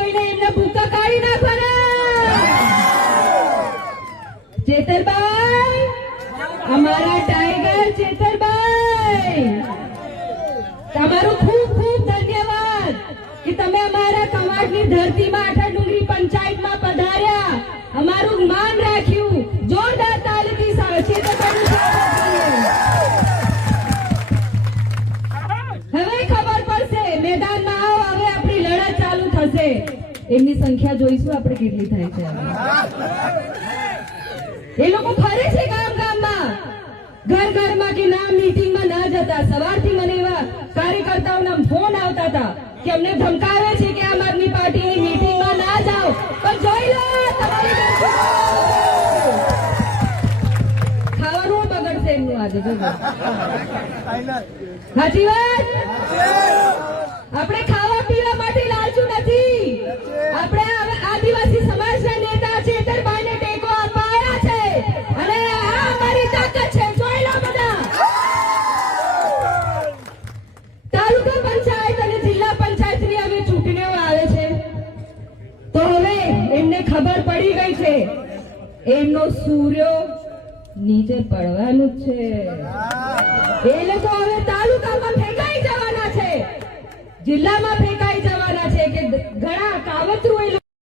એને એમને ભૂકા કાઢી નાખવાના। ચેતરભાઈ, અમારા ટાઈગર ચેતરભાઈ, તમારું ખૂબ ખૂબ ધન્યવાદ કે તમે અમારા કવાડની ધરતીમાં આઠા ડુંગરી પંચાયતમાં પધાર્યા, અમારું માન રાખ્યું। જોરદાર તાલીથી ચેતરભાઈનું સ્વાગત કરીએ। હવે ખબર પડશે, મેદાનમાં આવો, હવે આપણી લડત ચાલુ થશે। એમની સંખ્યા જોઈશું આપણે કેટલી થાય છે। એ લોકો ફરે છે ગામ ગામમાં, ઘર ઘરમાં કે ના મીટિંગમાં ના જતા। સવારથી મને એવા કાર્યકર્તાઓના ફોન આવતા હતા કે અમને ધમકાવે છે કે આમ આદમી પાર્ટીની મીટિંગમાં ના જાઓ, પણ જોઈ લો તમારી ખાવાનું બગડશે એમનું આજે જોજો। સાચી વાત, આપણે ખાવા પીવા માટે લાલચુ નથી। આપણે આદિવાસી સમાજના નેતા ચેતરભાઈને ટેકો આપવા આવ્યા છે અને આ અમારી તાકાત છે। જોઈ લો બધા। તાલુકા પંચાયત અને જિલ્લા પંચાયતની હવે ચૂંટણીઓ આવે છે, તો હવે એમને ખબર પડી ગઈ છે એમનો સૂર્યો નીચે પડવાનું જ છે। એ લોકો હવે તાલુકામાં ફેંકાઈ જવાના છે, જિલ્લામાં ફેંકાઈ જવાના છે કે ઘણા કાવતરું